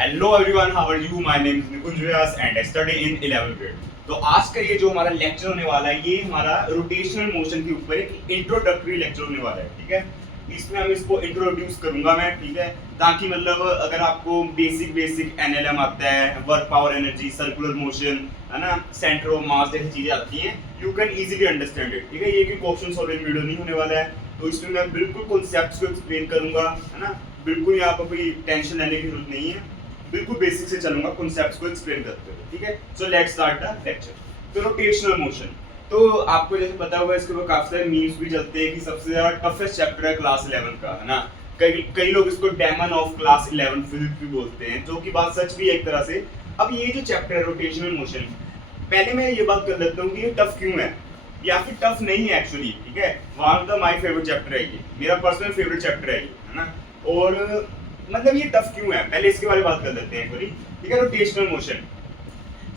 Hello everyone, how are you? My name is Nikunj Vyas and I study in 11th grade. तो आज का ये जो हमारा लेक्चर होने वाला है, ये हमारा रोटेशनल मोशन के ऊपर एक इंट्रोडक्टरी लेक्चर होने वाला है। ठीक है, इसमें हम इसको इंट्रोड्यूस करूंगा मैं। ठीक है, ताकि मतलब अगर आपको बेसिक एनएलएम आता है, work power energy, circular motion, है ना, सेंटर ऑफ मास जैसी चीजें आती हैं, you can easily understand it. ठीक है, ये कोई क्वेश्चन सॉल्विंग वीडियो नहीं होने वाला है, तो इसमें मैं बिल्कुल कॉन्सेप्ट्स को एक्सप्लेन करूंगा, है ना। बिल्कुल यहाँ पर कोई टेंशन लेने की जरूरत नहीं है, बिल्कुल बेसिक से चलूंगा कॉन्सेप्ट्स को एक्सप्लेन करते हुए। ठीक है, so let's start the lecture. तो रोटेशनल मोशन, तो आपको जैसे पता होगा, इसके ऊपर काफी सारे मीम्स भी चलते हैं कि सबसे ज्यादा टफेस्ट चैप्टर है क्लास 11 का, है ना। कई लोग इसको डेमन ऑफ क्लास 11 फिजिक्स भी बोलते हैं, जो कि बात सच भी है एक तरह से। अब ये जो चैप्टर है रोटेशनल मोशन, पहले मैं ये बात कर लेता हूँ कि ये टफ क्यों है या फिर टफ नहीं है एक्चुअली। ठीक है, one of the my favourite chapter है, ये मेरा पर्सनल फेवरेट चैप्टर है, है ना। और मतलब ये टफ क्यों है, पहले इसके बारे में बात कर लेते हैं एक बारी। ठीक है, रोटेशनल मोशन,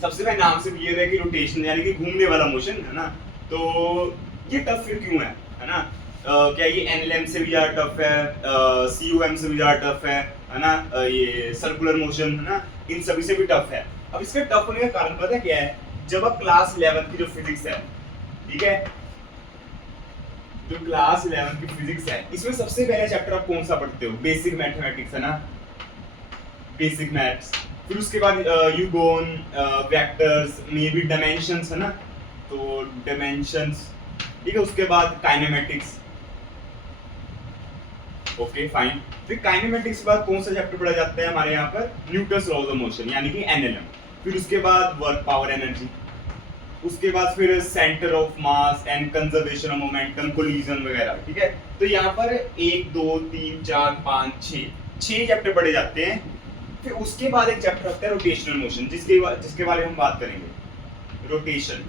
सबसे पहले नाम से क्लियर है कि रोटेशन यानी कि घूमने वाला मोशन, है ना। तो ये टफ फिर क्यों है ना। क्या ये एनएलएम से भी ज्यादा टफ है, सीओएम से भी ज्यादा टफ है ना, ये सर्कुलर मोशन, है ना, इन सभी से भी टफ है। अब इसके टफ होने का कारण पता है क्या है? जब आप क्लास 11 की जो फिजिक्स है, ठीक है, जो क्लास 11 की फिजिक्स है, इसमें सबसे पहला चैप्टर आप कौन सा पढ़ते हो? बेसिक मैथमेटिक्स, है ना, बेसिक मैथ्स। फिर उसके बाद you go on vectors, may be dimensions, है ना, तो डायमेंशंस। ठीक है, उसके बाद काइनेमेटिक्स। Okay fine. फिर काइनेमेटिक्स के बाद कौन सा चैप्टर पढ़ा जाता है हमारे यहाँ पर? न्यूटन्स लॉज ऑफ मोशन यानी कि एनएलएम। फिर उसके बाद वर्क पावर एनर्जी, उसके बाद फिर centre of mass and conservation of momentum, collision वगैरह। ठीक है, तो यहाँ पर 1 2 3 4 5 6 चैप्टर पढ़े जाते हैं। फिर उसके बाद एक चैप्टर आता है रोटेशनल मोशन, जिसके बारे में हम बात करेंगे, रोटेशन।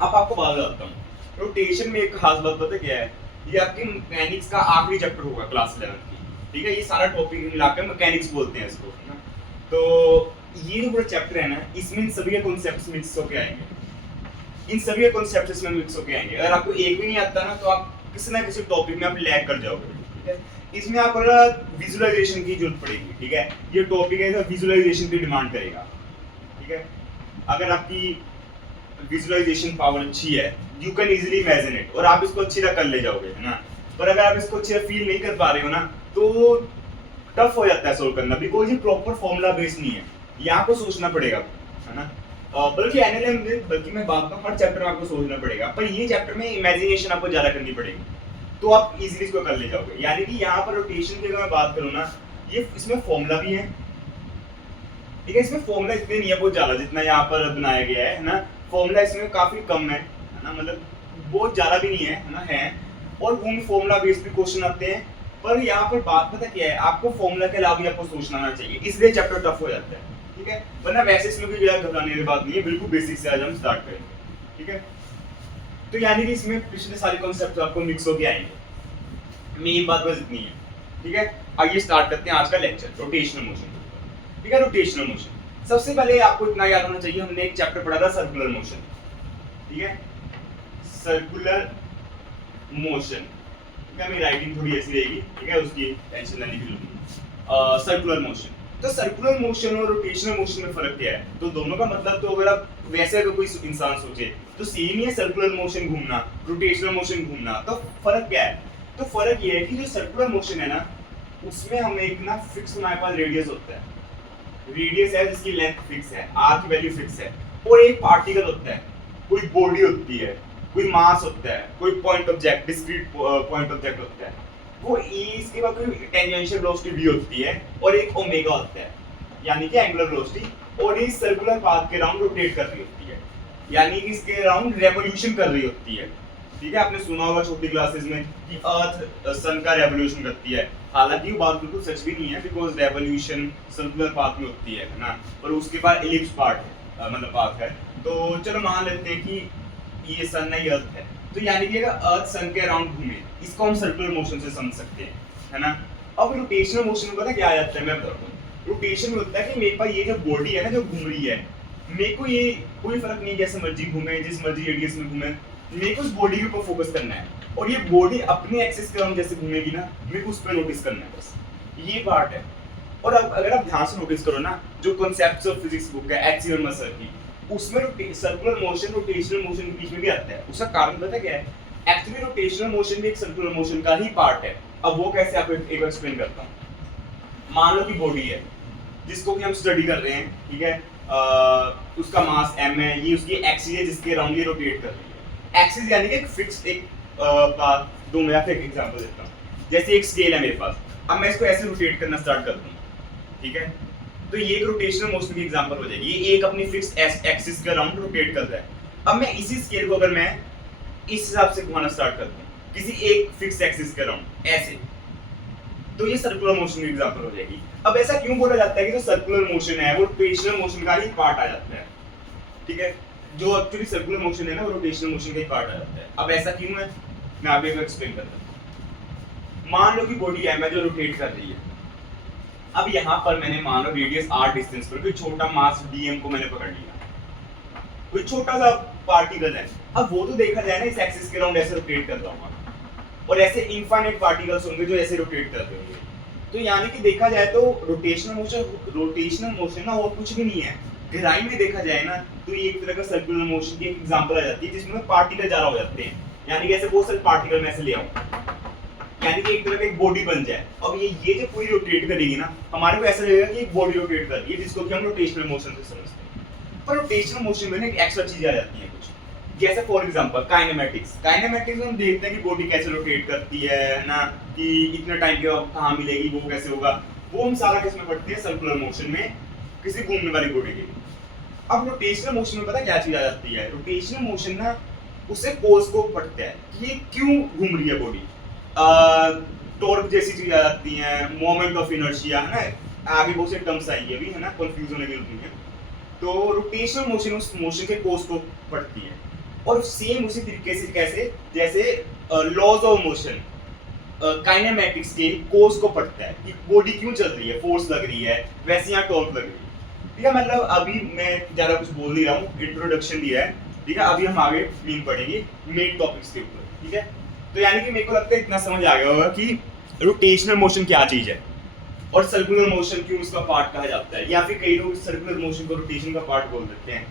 अब आपको बात बताता हूँ, रोटेशन में एक खास बात पता क्या है? ये आपकी मैकेनिक्स का आखिरी चैप्टर होगा क्लास 11 की। ठीक है, ये सारा टॉपिक मिलाकर मैकेनिक्स बोलते हैं इसको, है ना। तो ये जो पूरा चैप्टर है ना, इसमें सभी कॉन्सेप्ट्स मिक्स होके आएंगे, इन सभी कॉन्सेप्ट्स इसमें मिक्स होके आएंगे। अगर आपको एक भी नहीं आता ना, तो आप किसी ना किसी टॉपिक में आप लैग कर जाओगे। ठीक है, इसमें आपको विजुअलाइजेशन की जरूरत पड़ेगी। ठीक है, ये टॉपिक है, विजुअलाइजेशन की डिमांड करेगा। ठीक है, अगर आपकी विजुअलाइजेशन पावर अच्छी है, you can easily imagine it, और आप इसको अच्छी तरह कर ले जाओगे, है ना। पर अगर आप इसको अच्छी तरह फील नहीं कर पा रहे हो ना, तो टफ हो जाता है सोल्व करना, बिकॉज ये प्रॉपर फॉर्मूला बेस्ड नहीं है, यहाँ को सोचना पड़ेगा, है ना। बल्कि एनएलएम में, बल्कि मैं बात करूँ, हर चैप्टर में आपको सोचना पड़ेगा, पर ये चैप्टर में इमेजिनेशन आपको ज्यादा करनी पड़ेगी, तो आप इजीली इसको कर ले जाओगे। यानी कि यहाँ पर रोटेशन की अगर मैं बात करूँ ना, ये इसमें फॉर्मूला भी है। ठीक है, इसमें फॉर्मूला इतने नहीं है बहुत ज्यादा जितना यहाँ पर बनाया गया है ना। फॉर्मूला इसमें काफी कम है ना, मतलब बहुत ज्यादा भी नहीं है ना, है। और वो फॉर्मूला बेस्ड भी क्वेश्चन आते हैं, पर यहाँ पर बात पता क्या है, आपको फॉर्मूला के अलावा भी आपको सोचना आना चाहिए, इसलिए चैप्टर टफ हो जाता है। ठीक है, वरना वैसे इसमें कोई ज्यादा घबराने की बात नहीं है, बिल्कुल बेसिक से आज हम स्टार्ट करेंगे। ठीक है, तो यानी कि इसमें पिछले सारे कॉन्सेप्ट आपको मिक्स होके आएंगे, मेन बात बस इतनी है। ठीक है, आइए स्टार्ट करते हैं आज का लेक्चर, रोटेशनल मोशन। ठीक है, रोटेशनल मोशन, सबसे पहले आपको इतना याद होना चाहिए, हमने एक चैप्टर पढ़ा था सर्कुलर मोशन। ठीक है, सर्कुलर मोशन, मेरी राइटिंग थोड़ी ऐसी रहेगी, ठीक है, उसकी टेंशन लेने की जरूरत नहीं। सर्कुलर मोशन, तो सर्कुलर मोशन और रोटेशनल मोशन में फर्क क्या है? तो दोनों का मतलब, तो अगर आप वैसे अगर कोई इंसान सोचे तो सेम ही है, सर्कुलर मोशन घूमना, रोटेशनल मोशन घूमना। तो फर्क क्या है? तो फर्क ये है कि जो सर्कुलर मोशन है ना, उसमें हमें एक ना फिक्स हमारे पास रेडियस होता है, रेडियस है जिसकी लेंथ फिक्स है, आर की वैल्यू फिक्स है, और एक पार्टिकल होता है, कोई बॉडी होती है, कोई मास होता है, कोई point object, discrete point object होता है, वो ई, इसके बाद कोई टेंजेंशियल वेलोसिटी v होती है, और एक ओमेगा होता है, यानी कि एंगुलर वेलोसिटी, और ये सर्कुलर पाथ के राउंड रोटेट कर रही होती है, यानी कि इसके राउंड रेवोल्यूशन कर रही होती है। ठीक है, आपने सुना होगा छोटी क्लासेस में कि अर्थ सन का रेवोल्यूशन करती है, हालांकि वो बात बिल्कुल सच भी नहीं है, बिकॉज रेवोल्यूशन सर्कुलर पाथ में होती है ना, पर उसके बाद एलिप्स पार्ट है, मतलब पाथ है। तो चलो मान लेते हैं कि ये सन नहीं अर्थ है, तो यानी कि अगर अर्थ सन के अराउंड घूमे, इसको हम सर्कुलर मोशन से समझ सकते हैं, है ना। अब रोटेशनल मोशन में पता क्या आ जाता है, मैं बताता हूँ। रोटेशन में होता है कि मेरे पास ये जो बॉडी है ना, जो घूम रही है, मेरे को ये कोई फर्क नहीं, जैसे मर्जी घूमे, जिस मर्जी रेडियस में घूमे, मेरे को उस बॉडी के ऊपर फोकस करना है, और ये बॉडी अपने एक्सिस के अराउंड जैसे घूमेगी ना, मेरे को उस पर नोटिस करना है, बस ये पार्ट है। और अब अगर आप ध्यान से नोटिस करो ना, जो कॉन्सेप्ट्स ऑफ फिजिक्स बुक है एच सी वर्मा सर की, उसमें सर्कुलर मोशन रोटेशनल मोशन के बीच में भी आता है। उसका कारण पता क्या है? एक्चुअली रोटेशनल मोशन भी एक सर्कुलर मोशन का ही पार्ट है। अब वो कैसे, आपको एक बार एक्सप्लेन करता हूँ। मान लो कि बॉडी है जिसको कि हम स्टडी कर रहे हैं, ठीक है, उसका मास m है, ये उसकी एक्सिस है जिसके अराउंड ये रोटेट कर रही है। एक्सिस यानी कि एक फिक्स्ड एक पाथ। दो मैं आपको एक एग्जांपल देता हूँ। जैसे एक स्केल है मेरे पास, अब मैं इसको ऐसे रोटेट करना स्टार्ट कर दूँ, ठीक है, तो ये एक रोटेशनल मोशन की एग्जांपल हो जाएगी। ये एक अपनी फिक्स्ड एक्सिस के अराउंड रोटेट कर रहा है। अब मैं इसी स्केल को अगर मैं इस हिसाब से घुमाना स्टार्ट कर दूँ किसी एक फिक्स्ड एक्सिस के अराउंड ऐसे, तो ये सर्कुलर मोशन की एग्जांपल हो जाएगी। अब ऐसा क्यों बोला जाता है कि जो सर्कुलर मोशन है वो रोटेशनल मोशन का ही पार्ट आ जाता है, ठीक है, जो एक्चुअली सर्कुलर मोशन है ना वो रोटेशनल मोशन का ही पार्ट आ जाता है। अब ऐसा क्यों है, मैं आपको एक एक्सप्लेन करता हूं। मान लो कि बॉडी है मैं जो रोटेट कर रही है, अब यहाँ पर मैंने मान लो रेडियस r डिस्टेंस पर कोई छोटा मास dm को मैंने पकड़ लिया, कोई छोटा सा पार्टिकल है। अब वो तो देखा जाए ना इस एक्सिस के अराउंड ऐसे रोटेट कर रहा हूँ, और ऐसे इनफाइनाइट पार्टिकल्स होंगे जो ऐसे रोटेट कर रहे होंगे। तो यानी कि देखा जाए तो रोटेशनल मोशन ना और कुछ भी नहीं है। गहराई में देखा जाए ना तो ये एक तरह का सर्कुलर मोशन की एक एग्जांपल आ जाती है जिसमें पार्टिकल ज्यादा हो जाते हैं। यानी कि ऐसे बहुत सारे पार्टिकल मैं ऐसे ले आऊं, यानी कि एक तरह का एक बॉडी बन जाए। अब ये जो पूरी रोटेट करेगी ना, हमारे को ऐसा लगेगा कि एक बॉडी रोटेट कर रही है, जिसको कि हम रोटेशनल मोशन से समझते हैं। पर रोटेशनल मोशन में ना एक एक्स्ट्रा चीज आ जाती है कुछ, जैसे फॉर एग्जांपल काइनेमेटिक्स। काइनेमेटिक्स में हम देखते हैं कि बॉडी कैसे रोटेट करती है ना, कि इतने टाइम के बाद कहाँ मिलेगी, वो कैसे होगा, वो हम सारा किसमें पढ़ते हैं, सर्कुलर मोशन में, किसी घूमने वाली बॉडी के। अब रोटेशनल मोशन में पता क्या चीज आ जाती है, रोटेशनल मोशन ना उससे कोस को पढ़ते हैं कि ये क्यों घूम रही है बॉडी। टॉर्क जैसी चीज आ जाती है, मोमेंट ऑफ इनर्शिया है ना, आगे बहुत से टर्म्स आई है अभी, है ना, कंफ्यूज होने की जरूरत नहीं है। तो रोटेशनल मोशन उस मोशन के कोस को पढ़ती है। और सेम उसी तरीके से कैसे, जैसे लॉज ऑफ मोशन काइनेमैटिक्स के कोस को पढ़ता है कि बॉडी क्यों चल रही है, फोर्स लग रही है, वैसे यहाँ टॉर्क लग रही है। ठीक है, मतलब अभी मैं ज्यादा कुछ बोल नहीं रहा हूँ, इंट्रोडक्शन दिया है, ठीक है। अभी हम आगे मेन पढ़ेंगे मेन टॉपिक्स के ऊपर, ठीक है। तो यानी कि मेरे को लगता है इतना समझ आ गया होगा कि रोटेशनल मोशन क्या चीज है और सर्कुलर मोशन क्यों उसका पार्ट कहा जाता है, या फिर कई लोग सर्कुलर मोशन को रोटेशन का पार्ट बोल देते हैं।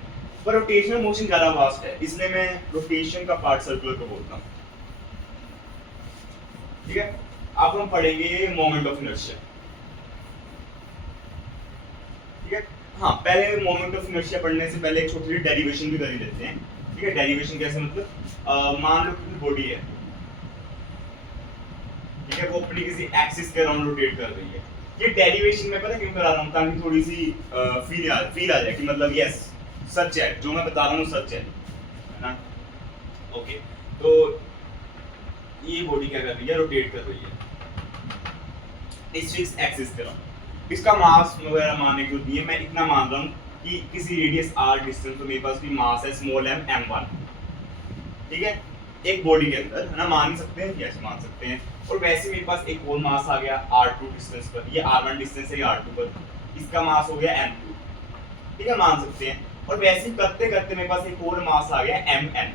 पर रोटेशनल मोशन ज्यादा वास्ट है, इसलिए मैं रोटेशन का पार्ट सर्कुलर को बोलता हूँ, ठीक है। अब हम पढ़ेंगे मोमेंट ऑफ इनर्शिया, ठीक है। हाँ, पहले मोमेंट ऑफ इनर्शिया पढ़ने से पहले एक छोटी सी डेरिवेशन भी कर ही लेते हैं, ठीक है। डेरिवेशन कैसे, मतलब मान लो कि बॉडी है, ठीक है, वो अपनी किसी एक्सिस के अराउंड रोटेट कर रही है। ये डेरिवेशन में पता क्यों करा रहा हूँ, ताकि थोड़ी सी फील आ जाए कि मतलब यस सच है, जो मैं बता रहा हूँ सच है ना। ओके, तो ये बॉडी क्या कर रही है, रोटेट कर रही है इस फिक्स एक्सिस के अराउंड। इसका मास वगैरह मानने की जरूरत नहीं है, मैं इतना मान रहा हूँ कि किसी रेडियस r डिस्टेंस पर मेरे पास भी मास है स्मॉल m m1, ठीक है, एक बॉडी के अंदर, है ना, मान ही सकते हैं, यस मान सकते हैं। और वैसे मेरे पास एक और मास आ गया r2 डिस्टेंस पर, ये r1 डिस्टेंस है r2 पर, इसका मास हो गया m2, ठीक है, मान सकते हैं। और वैसे ही करते करते मेरे पास एक और मास आ गया mn,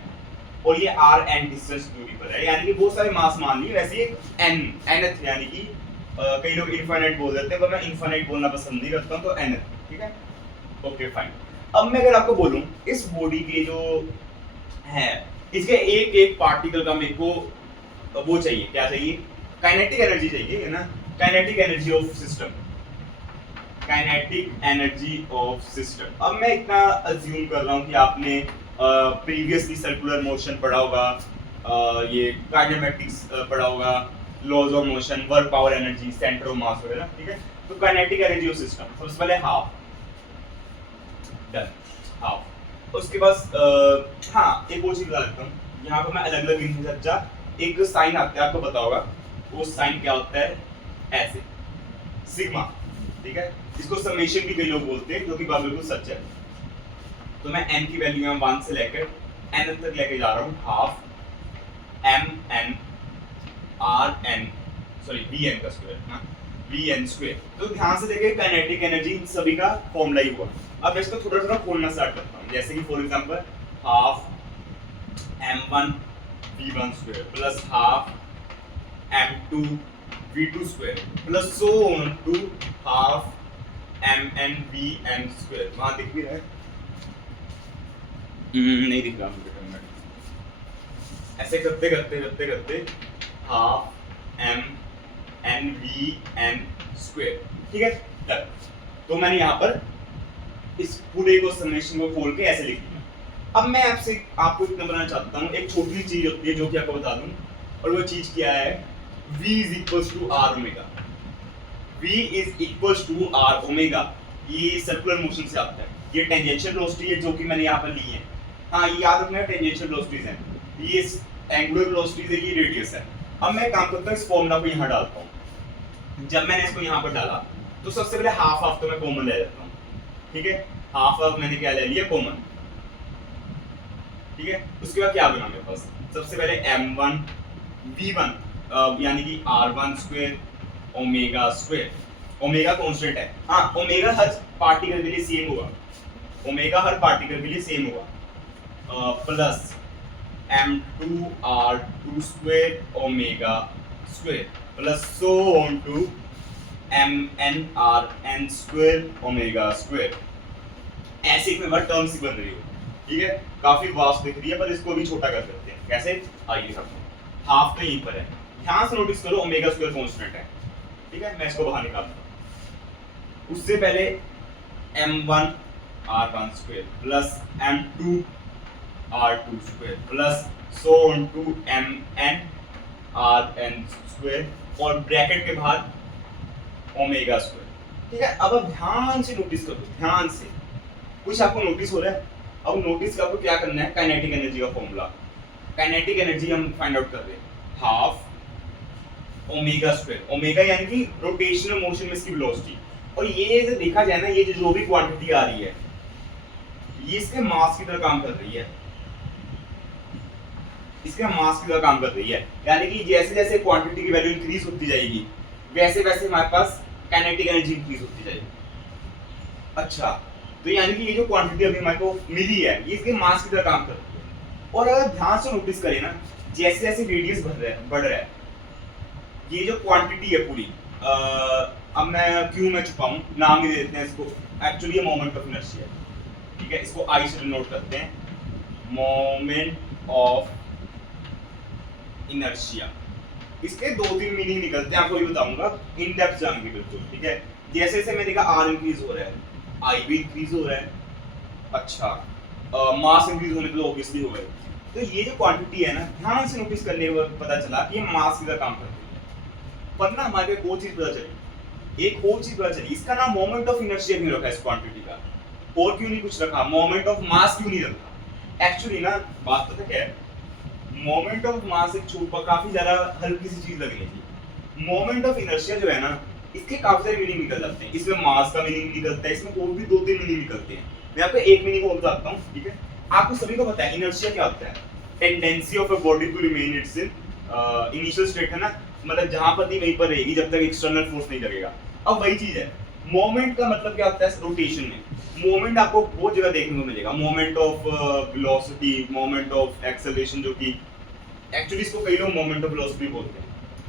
और ये rn डिस्टेंस दूरी पर है, यानी कि बहुत सारे मास मान लिए। वैसे nth यानी कि कई लोग इनफाइनाइट बोल देते हैं, पर मैं इनफाइनाइट बोलना पसंद नहीं करता हूं, तो nth, ठीक है, ओके फाइन। अब मैं अगर आपको बोलूं इस बॉडी के जो है इसके एक एक पार्टिकल का मेरे को वो चाहिए, क्या चाहिए, काइनेटिक एनर्जी चाहिए, है ना, kinetic energy of system, kinetic energy of system. अब मैं इतना अज्यूम कर रहा हूँ कि आपने प्रीवियसली सर्कुलर मोशन पढ़ा होगा, ये काइनेमेटिक्स पढ़ा होगा, laws of motion, work power energy, centre of mass वगैरह, ठीक है। तो काइनेटिक एनर्जी ऑफ सिस्टम सबसे पहले हाफ, डन, हाफ। उसके बाद हाँ एक और चीज बता देता हूँ, यहाँ पर मैं अलग अलग इनफिनिटी एक साइन आता है, आपको पता होगा वो साइन क्या होता है, ऐसे सिग्मा, ठीक है, इसको समेशन भी कई लोग बोलते हैं, जो कि बात बिल्कुल सच है। तो मैं n की वैल्यू में 1 से लेकर n तक लेके जा रहा हूँ, half mn rn sorry bn का स्क्वायर, हाँ bn स्क्वायर। तो ध्यान से देखिए काइनेटिक एनर्जी इन सभी का फॉर्मूला ही हुआ। अब इसको थोड़ा थोड़ा खोलना स्टार्ट करता हूँ, जैसे कि for example half m1 v1 square plus half m2 v2 square plus so on to half mn vn square। वहां दिख भी रहा है? नहीं दिख रहा मुझे। ऐसे करते करते करते करते half m n v n square, ठीक है तक। तो मैंने यहाँ पर इस पूरे को समेशन को खोल के ऐसे लिख दिया। अब मैं आपको इतना बनाना चाहता हूँ, एक छोटी चीज होती है जो कि आपको बता दूं, और वो चीज क्या है, v is equals to r omega. v is equals to r omega, ये सर्कुलर मोशन से आता है। ये टेंजेंशियल वेलोसिटी है जो कि मैंने यहाँ पर ली है। हाँ ये याद रखना, टेंजेंशियल वेलोसिटीज है, ये एंगुलर वेलोसिटीज है, ये रेडियस है। अब मैं काम करता हूँ, इस फॉर्मूला को यहाँ डालता हूँ। जब मैंने इसको यहाँ पर डाला तो सबसे पहले हाफ हाफ तो मैं कॉमन ले लेता हूँ, ठीक है। हाफ हाफ मैंने क्या ले लिया, कॉमन, ठीक है। उसके बाद क्या बना मेरे पास, सबसे पहले m1 v1 यानी कि r1 square omega square. Omega constant है, हाँ ओमेगा हर पार्टिकल के लिए सेम होगा, ओमेगा हर पार्टिकल के लिए सेम होगा, plus m2 r2 square omega square plus so on to mn rn square omega square. ऐसे एक में टर्म सी बन रही हो, ठीक है। काफी वास्ट दिख रही है, पर इसको भी छोटा कर सकते हैं। कैसे, आइए दिखाता हूं। हाफ तो यहीं पर है, ध्यान से नोटिस करो, ओमेगा स्क्वायर कांस्टेंट है, ठीक है। मैं इसको बाहर निकालता हूं। उससे पहले m1 r1 square plus m2 r2 square plus so on to mn rn square और ब्रैकेट के बाहर ओमेगा स्क्वायर, ठीक है। अब आप ध्यान से नोटिस करो, ध्यान से, कुछ आपको नोटिस हो रहा है। अब नोटिस आपको क्या करना है, काइनेटिक एनर्जी का फॉर्मूला, काइनेटिक एनर्जी हम फाइंड आउट कर रहे हैं, हाफ ओमेगा स्क्वायर, ओमेगा यानी कि रोटेशनल मोशन में इसकी वेलोसिटी। और ये जो देखा जाए ना, ये जो भी क्वांटिटी आ रही है, ये इसके मास की तरह काम कर रही है, इसके मास की तरह काम कर रही है। यानी कि जैसे जैसे क्वांटिटी की वैल्यू इंक्रीज होती जाएगी, वैसे वैसे हमारे पास काइनेटिक एनर्जी इंक्रीज होती जाएगी। अच्छा, तो यानी कि ये जो क्वांटिटी अभी हमारे को मिली है, ये इसके मास की तरह काम कर रही है। और अगर ध्यान से नोटिस करें ना, जैसे जैसे रेडियस बढ़ रहा है, ये जो क्वांटिटी है पूरी, अब मैं क्यों में छुपाऊं, नाम ही दे देते हैं इसको, एक्चुअली ये मोमेंट ऑफ इनर्शिया, ठीक है। इसको आई से डिनोट करते हैं, मोमेंट ऑफ इनर्शिया। इसके दो तीन मीनिंग निकलते हैं, आपको ये बताऊंगा, इन डेप्थ जाएंगे बिल्कुल, ठीक है। जैसे जैसे मैं देखा आर इंक्रीज हो रहा है, आई भी इंक्रीज हो रहा है, अच्छा मास इंक्रीज होने तो ऑब्वियसली हो गए। तो ये जो क्वांटिटी है ना, ध्यान से नोटिस करने के बाद पता चला कि ये मास की तरह काम करती है। पर ना हमारे को चीज पता चली, एक और चीज पता चली, इसका नाम मोमेंट ऑफ इनर्शिया क्यों रखा है इस क्वांटिटी का, और क्यों नहीं कुछ रखा, मोमेंट ऑफ मास क्यों नहीं रखा। एक्चुअली ना बात पता क्या है, मोमेंट ऑफ मास एक छुपा काफी ज्यादा हल्की सी चीज लगने की, मोमेंट ऑफ इनर्शिया जो है ना, इसके काफी सारे मीनिंग निकल जाते हैं। इसमें मास का मीनिंग निकलता है, इसमें और भी दो तीन मीनिंग निकलते हैं। मैं आपको एक मीनिंग और बताता हूँ, ठीक है। आपको सभी को पता है इनर्शिया क्या होता है, tendency of a body to remain its initial state है ना, मतलब जहां पर थी वहीं पर रहेगी जब तक एक्सटर्नल फोर्स नहीं लगेगा। अब वही चीज है, मोमेंट का मतलब क्या होता है रोटेशन में। मोमेंट आपको बहुत जगह देखने को मिलेगा, moment of velocity, moment of acceleration, जो कि एक्चुअली इसको कई लोग मोमेंट ऑफ वेलोसिटी बोलते हैं,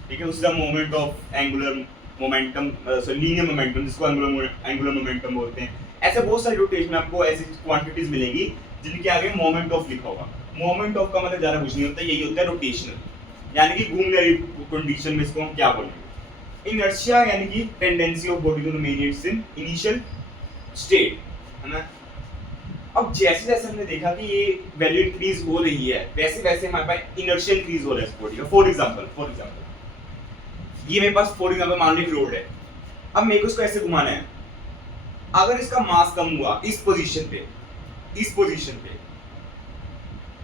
ठीक है। उसका moment of angular momentum, linear momentum, जिसको एंगुलर मोमेंटम बोलते हैं। ऐसे बहुत सारे रोटेशन में आपको ऐसी क्वांटिटीज मिलेंगी जिनके आगे मोमेंट ऑफ लिखा होगा। मोमेंट ऑफ का मतलब ज्यादा कुछ नहीं होता, यही होता है रोटेशनल, यानी कि घूमने वाली कंडीशन में इसको हम क्या बोलेंगे, इनर्शिया, यानी कि tendency of body to remain its in initial state, है ना। अब जैसे जैसे हमने देखा कि ये वैल्यू इंक्रीज हो रही है, वैसे वैसे हमारे पास इनर्शिया इंक्रीज हो रहा है इस बॉडी का। फॉर एग्जांपल ये मेरे पास फॉर एग्जांपल मान ली रोड है, अब मेरे को इसको ऐसे घुमाना है। अगर इसका मास कम हुआ इस पोजीशन पे,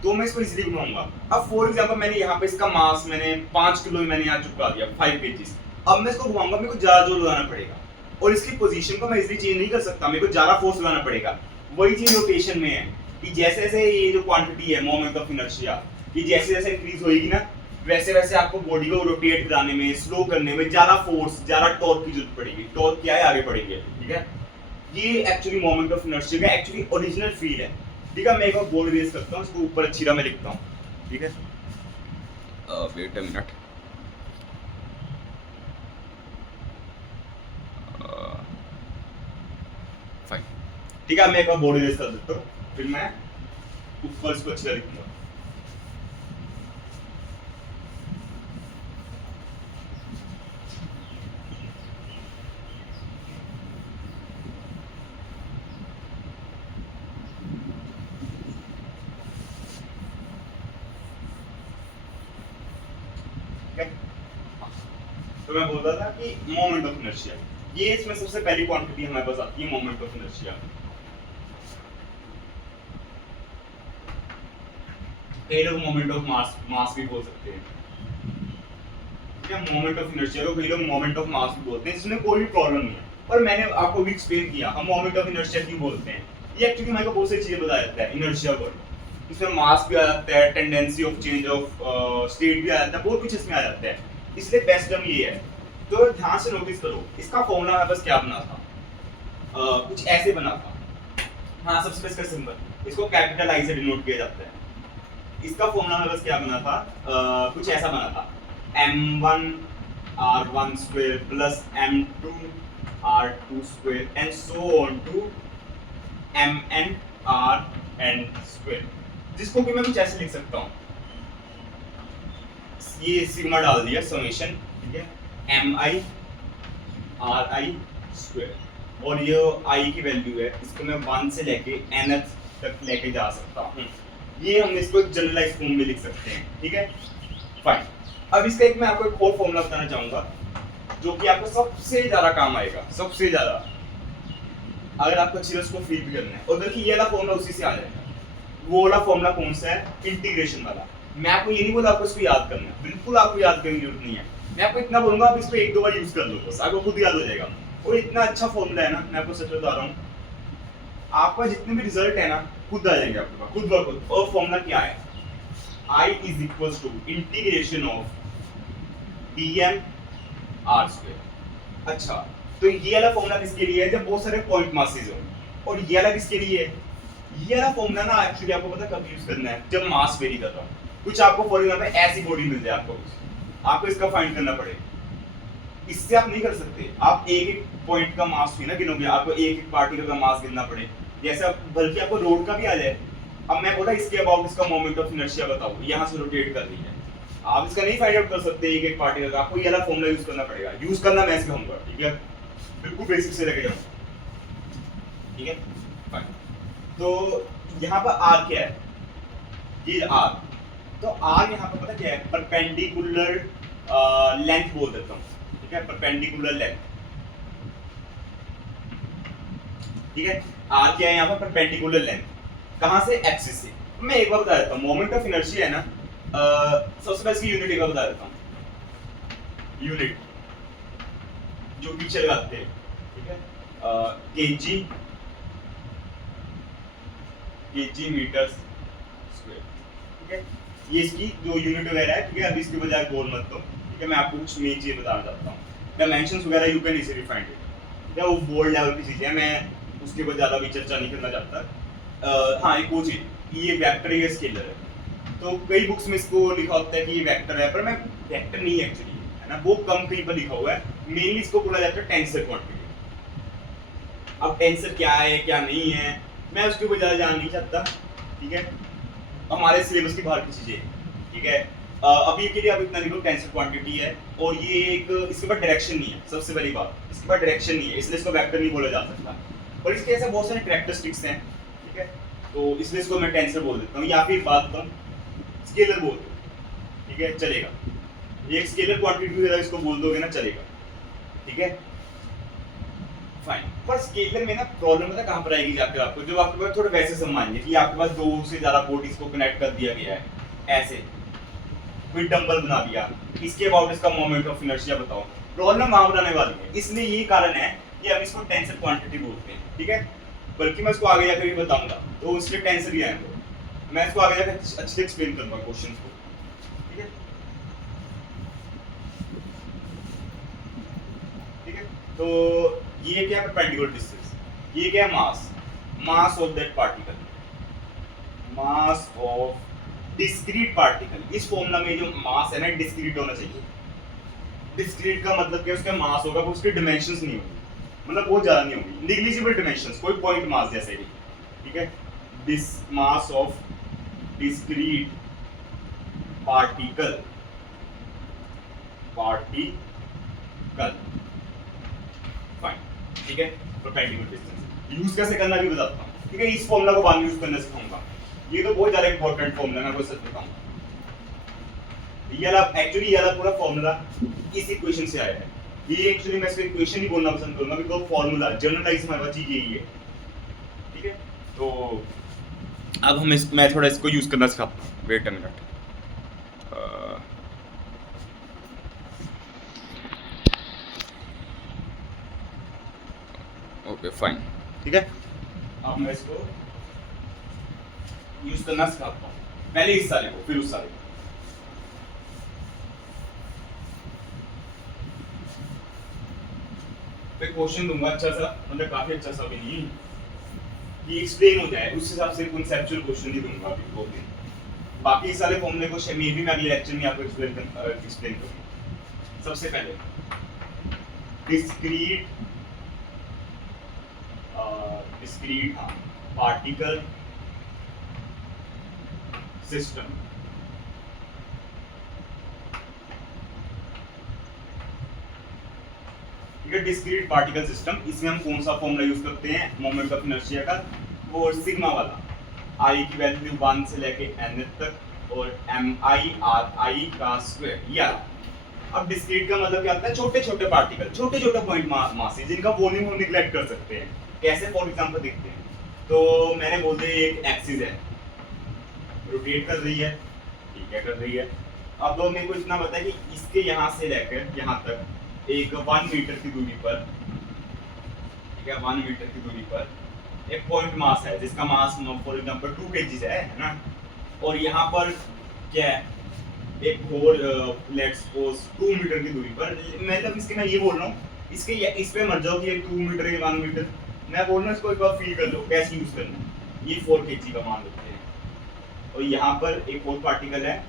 तो मैं इसको इजीली घुमाऊंगा। अब फॉर एग्जांपल मैंने यहाँ पे इसका मास मैंने 5 किलो मैंने यहाँ चुका दिया, 5 kg। अब मैं इसको घुमाऊंगा, मेरे को ज्यादा जोर लगाना पड़ेगा, और इसकी पोजीशन को मैं इजीली चेंज नहीं कर सकता, मेरे को ज्यादा फोर्स लगाना पड़ेगा। वही चीज रोटेशन में है कि जैसे जैसे ये जो क्वांटिटी है मोमेंट ऑफ इनर्शिया, ये जैसे जैसे इंक्रीज होगी ना, वैसे वैसे आपको बॉडी को रोटेट कराने में, स्लो करने में ज्यादा फोर्स, ज्यादा टॉर्क की जरूरत पड़ेगी। टॉर्क क्या है, आगे बढ़ेंगे, ठीक है। ये एक्चुअली मोमेंट ऑफ इनर्शिया का एक्चुअली ओरिजिनल फील है, ठीक है। मैं एक बार बोर्ड रेज करता हूँ, इसको ऊपर अच्छी तरह मैं लिखता हूँ, ठीक है। Wait a minute, fine. ठीक है, अब मैं एक बार बोर्ड इरेज कर देता हूँ, फिर मैं ऊपर इसको अच्छी तरह लिखूंगा। तो मैं बोल रहा था कि मोमेंट ऑफ इनर्शिया, ये इसमें सबसे पहली क्वांटिटी हमारे पास आती है, मोमेंट ऑफ इनर्शिया। कई लोग मोमेंट ऑफ मास भी बोल सकते हैं, ठीक है, मोमेंट ऑफ इनर्शिया को कई लोग मोमेंट ऑफ मास भी बोलते हैं, इसमें कोई भी प्रॉब्लम नहीं है। और मैंने आपको भी एक्सप्लेन किया हम मोमेंट ऑफ इनर्शिया क्यों बोलते हैं। ये एक्चुअली हमारे को बहुत सारी चीजें बताया जाता है इनर्शिया वर्ड, इसमें मास भी आ जाता है, tendency of change of state भी आ जाता है, बहुत कुछ इसमें आ जाता है, इसलिए बेस्ट टर्म ये है। तो ध्यान से नोटिस करो, इसका फॉर्मूला हमारे पास क्या बना था, कुछ ऐसे बना था। हाँ, सबसे बेस्ट का सिंबल, इसको कैपिटल आई से डिनोट किया जाता है। इसका फॉर्मूला हमारे पास क्या बना था, कुछ ऐसा बना था, m1 r1 square plus m2 r2 square and so on to mn rn square, जिसको कि मैं कुछ ऐसे लिख सकता हूँ, ये सिग्मा डाल दिया समेशन, ठीक है, mi ri स्क्वायर, और ये i की वैल्यू है, इसको मैं 1 से लेके nth तक लेके जा सकता हूँ। ये हम इसको जनरलाइज फॉर्म में लिख सकते हैं, ठीक है, फाइन। अब इसका एक मैं आपको एक और फॉर्मूला बताना चाहूंगा जो कि आपको सबसे ज्यादा काम आएगा, सबसे ज्यादा, अगर आपको अच्छी तरह उसको फील भी करना है। और देखिए ये वाला फॉर्मूला उसी से आ जाएगा। वो वाला फॉर्मूला कौन सा है, इंटीग्रेशन वाला। मैं आपको ये नहीं बोला आपको इसको याद करना है, बिल्कुल आपको याद करने की जरूरत नहीं है, मैं आपको इतना बोलूंगा आप इसको एक दो बार यूज कर लो, बस आपको खुद याद हो जाएगा। और इतना अच्छा फॉर्मूला है ना, मैं आपको सच बता रहा हूँ, आपका जितने भी रिजल्ट है ना खुद आ जाएंगे आपके पास, खुद ब खुद। और फॉर्मूला क्या है, I is equals to integration of dm r square. अच्छा, तो ये वाला फॉर्मूला किसके लिए है, जब बहुत सारे पॉइंट मासेस हो। और ये वाला किसके लिए है, ये वाला फॉर्मूला ना एक्चुअली आपको पता कब यूज करना है, जब मास वेरी कर रहा हो। कुछ आपको फॉर एग्जांपल ऐसी बॉडी मिल जाए आपको इसका फाइंड करना पड़ेगा, इससे आप नहीं कर सकते। आप एक एक पॉइंट का मास भी ना गिनोगे, आपको एक एक पार्टिकल का मास गिनना पड़े, जैसे बल्कि आपको रोड का भी आ जाए। अब मैं बोला इसके अबाउट इसका मोमेंट ऑफ इनर्शिया बताओ, यहाँ से रोटेट कर रही है, आप इसका नहीं फाइंड आउट कर सकते एक एक पार्टिकल का, आपको ये वाला फॉर्मूला यूज करना पड़ेगा। यूज करना मैं सिखाऊंगा, ठीक है, बिल्कुल बेसिक से लेके जाऊंगा, ठीक है, फाइन। तो यहाँ पर आर क्या है, ये आर, तो आर यहाँ पर पता क्या है, परपेंडिकुलर लेंथ बोल देता हूँ, ठीक है, परपेंडिकुलर लेंथ, ठीक है। आर क्या है यहाँ पर, परपेंडिकुलर लेंथ, कहां से, एक्सिस से। मैं एक बार बता देता हूँ, मोमेंट ऑफ इनर्शिया है ना, सबसे पहले इसकी यूनिट एक बार बता देता हूँ। यूनिट जो पीछे लगाते हैं, ठीक है, केजी मीटर स्क्वायर, ठीक है, ये इसकी जो यूनिट वगैरह है, ठीक है। अभी इसके बजाय बोल मत दो, ठीक है, मैं आपको कुछ मेन चीजें बताना चाहता हूँ। डायमेंशंस वगैरह you can easily find it, ठीक है, वो बोर्ड लेवल की चीजें हैं, मैं उसके ऊपर ज्यादा भी चर्चा नहीं करना चाहता। हाँ, एक वो चीज, ये वेक्टर है, ये स्केलर है। तो कई बुक्स में इसको लिखा होता है कि ये वेक्टर है, पर मैं वेक्टर नहीं है एक्चुअली, है ना, वो कम कहीं पर लिखा हुआ है। मेनली इसको बोला जाता है टेंसर क्वांटिटी। अब टेंसर क्या है क्या नहीं है, मैं उसके ऊपर ज्यादा जान नहीं चाहता, ठीक है, हमारे सिलेबस की बाहर की चीजें, ठीक है। अभी के लिए आप इतना लिखो, टेंसर क्वांटिटी है, और ये एक, इसके पास डायरेक्शन नहीं है, सबसे बड़ी बात, इसके पास डायरेक्शन नहीं है, इसलिए इसको वेक्टर नहीं बोला जा सकता। और इसके ऐसे बहुत सारे कैरेक्टरिस्टिक्स हैं, ठीक है, तो इसलिए इसको मैं टेंसर बोल देता हूँ, या फिर बात कम स्केलर बोल दो, ठीक है, चलेगा। एक स्केलर क्वांटिटी वगैरह इसको बोल दोगे ना, चलेगा, ठीक है, फाइन। पर स्केलर में ना प्रॉब्लम पता कहाँ पर आएगी जाकर आपको, जब आपके पास थोड़े वैसे सम मानिए कि आपके पास दो से ज्यादा बॉडीज को कनेक्ट कर दिया गया है, ऐसे कोई डंबल बना दिया, इसके अबाउट इसका मोमेंट ऑफ इनर्शिया बताओ, प्रॉब्लम वहां बनाने वाली है। इसलिए ये कारण है कि हम इसको टेंसर क्वांटिटी बोलते हैं, ठीक है। बल्कि मैं इसको आगे जाकर भी बताऊंगा, तो इसलिए टेंसर ही आएंगे, मैं इसको आगे जाकर अच्छे से एक्सप्लेन करूंगा क्वेश्चन को, ठीक है, ठीक है। तो ये क्या है, परपेंडिकुलर डिस्टेंस, ये क्या है, mass of that particle, mass of discrete particle. इस फॉर्मूला में जो मास है ना, डिस्क्रीट होना चाहिए। डिस्क्रीट का मतलब क्या, उसका मास होगा, उसके डायमेंशंस नहीं होंगे। मतलब बहुत ज्यादा नहीं होगी, निग्लिजिबल डिमेंशंस, कोई पॉइंट मास जैसे भी, ठीक है। This mass of discrete particle fine, ठीक है। परपेंडिकुलर डिस्टेंस यूज कैसे करना भी बताता हूँ, ठीक है। इस फॉर्मूला को बाद में यूज करना सिखाऊंगा, ये तो बहुत ज्यादा इंपॉर्टेंट फॉर्मूला, मैं आपको सच बताऊंगा। ये वाला एक्चुअली ये वाला पूरा फॉर्मूला इस इक्वेशन से आया है। ये एक्चुअली मैं इसको इक्वेशन ही बोलना पसंद करूंगा, बिकॉज़ फॉर्मूला जनरलाइज हमारे पास चीज यही है, ठीक है। तो अब हम मैं थोड़ा इसको यूज करना सिखाता हूँ, wait a minute. Okay fine, ठीक है। अब मैं इसको यूज करना सिखाता हूँ, पहले इस सारे को फिर उस सारे को। मैं क्वेश्चन दूंगा अच्छा सा, मतलब काफी अच्छा सा भी नहीं, ये एक्सप्लेन हो जाए उस हिसाब से कॉन्सेप्चुअल क्वेश्चन ही दूंगा अभी दो दिन। बाकी सारे फॉर्मूले को मे भी मैं अगले लेक्चर में आपको एक्सप्लेन करूंगा। सबसे पहले डिस्क्रीट पार्टिकल सिस्टम, ठीक है। डिस्क्रीट पार्टिकल सिस्टम, इसमें हम कौन सा फॉर्मूला यूज करते हैं मोमेंट ऑफ इनर्शिया का, वो सिग्मा वाला, आई की वैल्यू 1 से लेके n तक और mi/ri का स्क्वायर, ये वाला। अब डिस्क्रीट का मतलब क्या होता है, छोटे छोटे पार्टिकल, छोटे छोटे पॉइंट मास है जिनका वॉल्यूम हम निगलेक्ट कर सकते हैं। कैसे, फॉर एग्जांपल देखते हैं। तो मैंने बोल दिया एक एक्सिस है, रोटेट कर रही है, ठीक है, कर रही है। अब मेरे को इतना पता है कि इसके यहाँ से लेकर यहाँ तक एक 1 मीटर की दूरी पर, ठीक है, 1 मीटर की दूरी पर एक पॉइंट मास है जिसका मास फॉर एग्जांपल 2 kg है ना। और यहाँ पर क्या है, एक और लेट्स सपोज 2 मीटर की दूरी पर, मतलब इसके मैं ये बोल रहा हूँ, इसके इस पे मत जाओ कि ये 2 मीटर या 1 मीटर, मैं बोल रहा हूँ इसको एक बार फील कर लो कैसे यूज करना है। ये 4 kg का मान लेते हैं और यहाँ पर एक और पार्टिकल है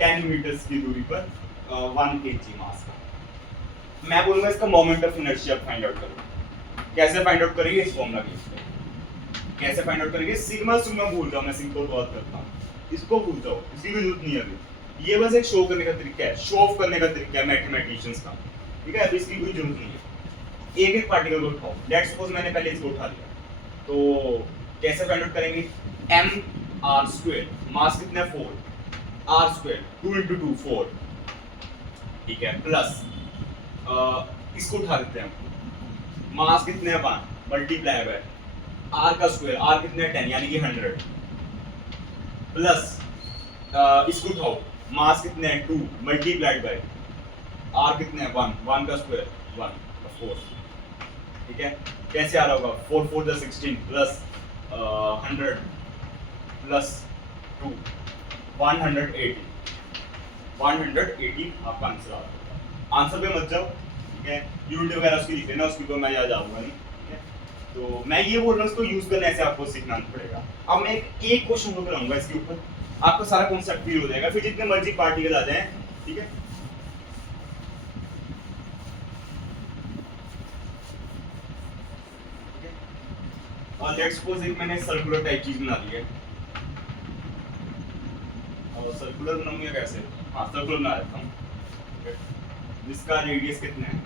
10 मीटर्स की दूरी पर 1 kg मास का। मैं बोलूंगा इसका moment of inertia find out करो। कैसे फाइंड आउट करेंगे, इस फॉर्मूला के यूज करके। कैसे फाइंड आउट करेंगे, सिग्मा सिग्मा भूल जाओ, मैं सिंपल बात करता हूँ, इसको भूल जाओ, इसकी भी जरूरत नहीं है अभी। ये बस एक शो करने का तरीका है, शो ऑफ करने का तरीका है मैथमेटिशियंस का, ठीक है। अभी इसकी कोई जरूरत नहीं है। एक एक पार्टिकल को उठाओ, लेट्स सपोज मैंने पहले इसको उठा लिया, तो कैसे फाइंड आउट करेंगे, m/2, मास कितना है 4, r2 2 × 2 4, ठीक है, प्लस इसको उठा देते हैं, मास कितने है 1 मल्टीप्लाई बाय r का स्क्वायर, r कितने है 10 यानी कि 100, प्लस इसको उठाओ, मास कितने हैं 2 मल्टीप्लाइड बाय r कितने है 1 का स्क्वायर 1 ऑफ कोर्स, ठीक है। कैसे आ रहा होगा, 4 4 = 16 प्लस 100 प्लस 2 180 आपका आंसर आ रहा। आंसर पे मत जाओ, ठीक है, यूनिट वगैरह उसकी लिख लेना, उसकी तो मैं याद जाऊंगा नहीं, ठीक है। तो मैं ये बोल रहा हूँ इसको यूज करने ऐसे आपको सीखना पड़ेगा। अब मैं एक क्वेश्चन को कराऊंगा इसके ऊपर, आपको सारा कॉन्सेप्ट क्लियर हो जाएगा, फिर जितने मर्जी पार्टिकल आ जाए, ठीक है। और लेट्स सपोज एक मैंने सर्कुलर टाइप चीज बना दी है, और सर्कुलर बनाऊंगा कैसे, हाँ सर्कुलर बना देता हूँ, जिसका रेडियस कितना है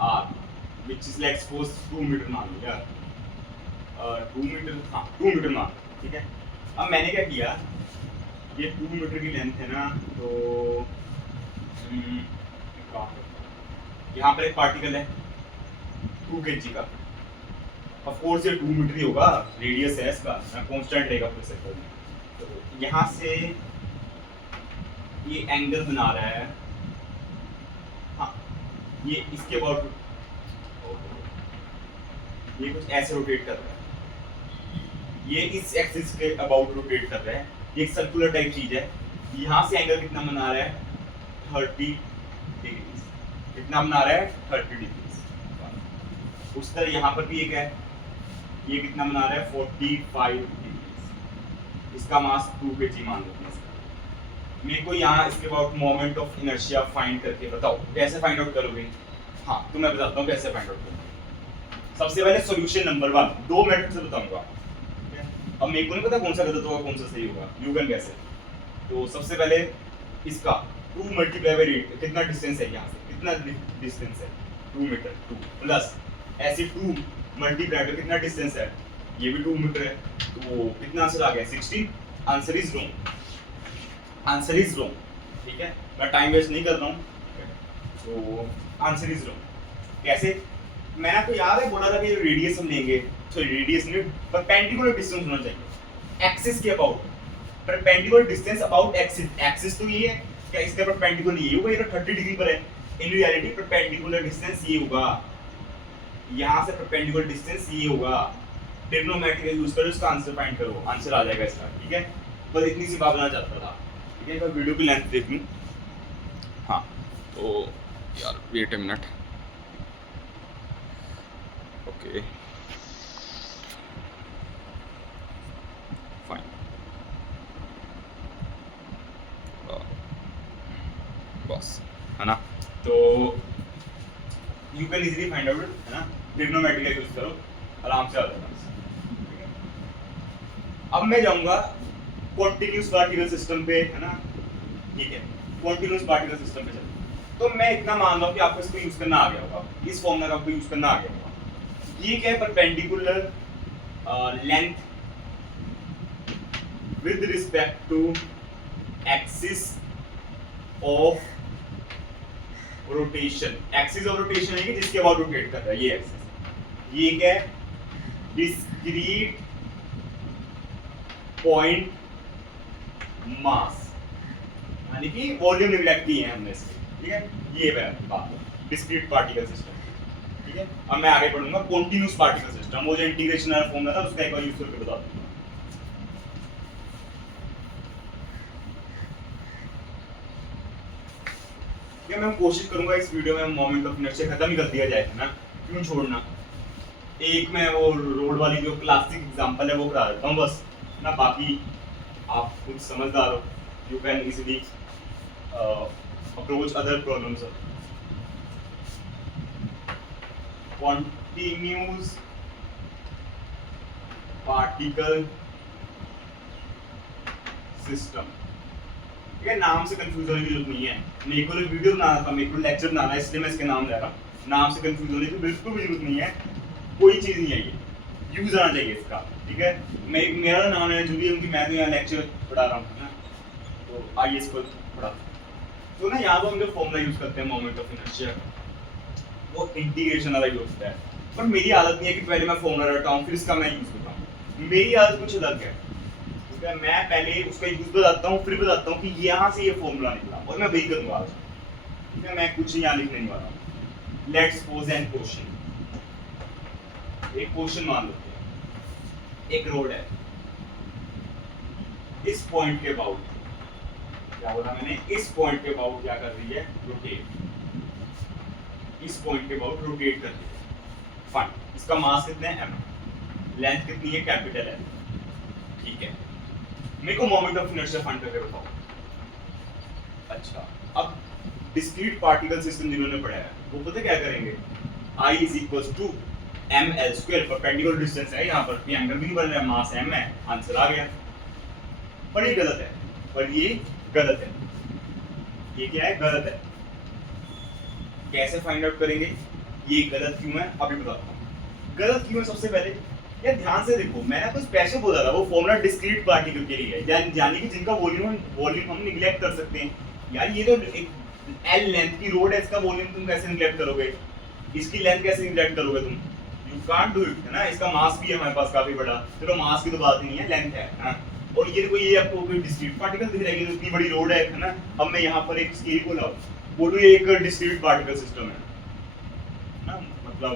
r, which is like suppose 2 metre मान लो यार, 2 मीटर, हाँ 2 मीटर मान, ठीक है। अब मैंने क्या किया, ये 2 मीटर की लेंथ है ना, तो यहाँ पर एक पार्टिकल है 2 kg का, ऑफ कोर्स ये 2 मीटर ही होगा, रेडियस है इसका, कांस्टेंट रहेगा पूरे सर्कल में। तो यहाँ से ये एंगल बना रहा है, हाँ ये इसके अबाउट, ये कुछ ऐसे रोटेट कर रहा है, ये इस एक्सिस के अबाउट रोटेट कर रहा है, ये एक सर्कुलर टाइप चीज है। यहाँ से एंगल कितना बना रहा है 30 डिग्री, कितना बना रहा है 30 डिग्री। उस तरह यहाँ पर भी एक है, ये कितना बना रहा है 45 डिग्री, इसका मास 2 kg मान लेते हैं। मेरे को यहाँ इसके about moment of inertia find करके बताओ, कैसे फाइंड आउट करोगे। हाँ तो मैं बताता हूँ कैसे फाइंड आउट करोगे। सबसे पहले सॉल्यूशन नंबर 1 दो मेथड से बताऊंगा। ठीक है, अब मेरे को नहीं पता कौन सा गलत होगा कौन सा सही होगा, यू कैन कैसे। तो सबसे पहले इसका 2 मल्टीप्लाई बाय रेट, कितना डिस्टेंस है यहाँ से, कितना डिस्टेंस है 2 मीटर, 2 प्लस ऐसे 2 मल्टीप्लाई बाय कितना डिस्टेंस है, ये भी 2 मीटर है, तो कितना आंसर आ गया 16। Answer is wrong, answer is wrong. ठीक है, मैं टाइम वेस्ट नहीं कर रहा हूँ, तो आंसर इज रॉन्ग। कैसे, मैंने आपको याद है बोला था कि रेडियस हम लेंगे, तो रेडियस नहीं परपेंडिकुलर डिस्टेंस होना चाहिए एक्सिस के about, perpendicular distance about axis, axis तो ये है क्या, इसके परपेंडिकुलर ये होगा, ये तो 30 डिग्री पर है, इन रियलिटी परपेंडिकुलर डिस्टेंस ये होगा, यहाँ से परपेंडिकुलर डिस्टेंस ये होगा। ट्रिग्नोमेट्री यूज करो, इसका आंसर फाइंड करो, आंसर आ जाएगा इसका। ठीक है, बस इतनी सी बात बनाना चाहता था। ठीक है, तो वीडियो की लेंथ देख लूँ। हाँ तो यार wait a minute, okay fine, बस है ना, तो you can easily find out, है ना, ट्रिग्नोमेट्री का यूज करो, आराम से आ जाएगा। अब मैं जाऊंगा कॉन्टिन्यूस पार्टिकल सिस्टम पे, है ना। ठीक है, कॉन्टिन्यूस पार्टिकल सिस्टम पे चलो, तो मैं इतना मान रहा हूँ कि आपको इसको यूज करना आ गया होगा, इस फॉर्मूला का आपको यूज करना आ गया होगा। ये क्या है, perpendicular length with respect to axis of rotation, axis of rotation है कि जिसके अबाउट रोटेट कर रहा है ये एक्सिस, ये क्या है, डिस्क्रीट पॉइंट मास, यानी कि वॉल्यूम निगलेक्ट किए हैं हमने इसके। ठीक है, ये बात डिस्क्रीट पार्टिकल सिस्टम। ठीक है, अब मैं आगे पढ़ूंगा कॉन्टिन्यूस पार्टिकल सिस्टम, वो जो इंटीग्रेशन वाला फॉर्मूला था उसका एक बार यूज करके बता दूंगा। मैं कोशिश करूंगा इस वीडियो में मोमेंट ऑफ इनर्शिया खत्म ही कर दिया जाए, है ना, क्यों छोड़ना। एक मैं वो रोड वाली जो क्लासिक एग्जांपल है वो करा देता हूँ बस ना, बाकी आप खुद समझदार हो, you can easily approach other problems. Continuous particle system, ठीक है, नाम से कंफ्यूज होने की जरूरत नहीं है। मेरे को वीडियो बनाना था, मेरे को लेक्चर बनाना है, इसलिए मैं इसके नाम ले रहा हूँ। नाम से कंफ्यूज होने की बिल्कुल भी जरूरत नहीं है, कोई चीज़ नहीं है, ये यूज आना चाहिए इसका। ठीक है, मेरा नाम है जूली, क्योंकि मैं तो यहाँ लेक्चर पढ़ा रहा हूँ ना, तो आइए इसको पढ़ा। तो ना यहाँ पर हम जो फॉर्मूला यूज करते हैं मोमेंट ऑफ इनर्शिया, वो इंटीग्रेशन वाला यूज होता है, पर मेरी आदत नहीं है कि पहले मैं फॉर्मूला रटा हूँ फिर इसका मैं यूज करता हूँ। मेरी आदत कुछ अलग है, ठीक है, मैं पहले उसका यूज बताता हूँ, फिर बताता हूँ कि यहाँ से ये फॉर्मूला निकला, और मैं वही करूँगा आज। ठीक है, मैं कुछ यहाँ लिखने नहीं वाला। लेट्स सपोज एन क्वेश्चन, एक क्वेश्चन मान लेते हैं, एक रोड है, इस पॉइंट के अबाउट, क्या बोला मैंने, इस पॉइंट के अबाउट क्या कर रही है, रोटेट, इस पॉइंट के अबाउट रोटेट कर रही है। फाइन, इसका मास कितना है m, लेंथ कितनी है, कैपिटल है। ठीक है, मेरे को मोमेंट ऑफ इनर्शिया फाइंड करके बताओ। अच्छा, अब डिस्क्रीट पार्टिकल सिस्टम जिन्होंने पढ़ा है वो पता क्या करेंगे, I is equals to ml square, perpendicular distance है यहाँ पर, एंगल भी नहीं बन रहा है, मास m है, आंसर आ गया। पर ये गलत है, पर ये गलत है, ये क्या है, गलत है। कैसे फाइंड आउट करेंगे ये गलत क्यों है, अभी बताता हूँ। गलत क्यों है, सबसे पहले यार ध्यान से देखो, मैंने आपको स्पेशल बोला था वो फॉर्मूला डिस्क्रीट पार्टिकल के लिए है, यानी कि जिनका वॉल्यूम हम निगलेक्ट कर सकते हैं। यार ये तो एक L लेंथ की रोड है, इसका वॉल्यूम तुम कैसे निगलेक्ट करोगे, इसकी लेंथ कैसे निगलेक्ट करोगे तुम, यू कांट डू इट, है ना। इसका मास भी है हमारे पास काफी बड़ा, चलो मास की तो बात ही नहीं है, लेंथ है ना। और ये देखो, ये आपको कोई डिस्क्रीट पार्टिकल दिख रहा है, ये इतनी बड़ी रोड है ना। अब मैं यहाँ पर एक स्केल बोलूँ ये एक डिस्क्रीट पार्टिकल सिस्टम है ना, मतलब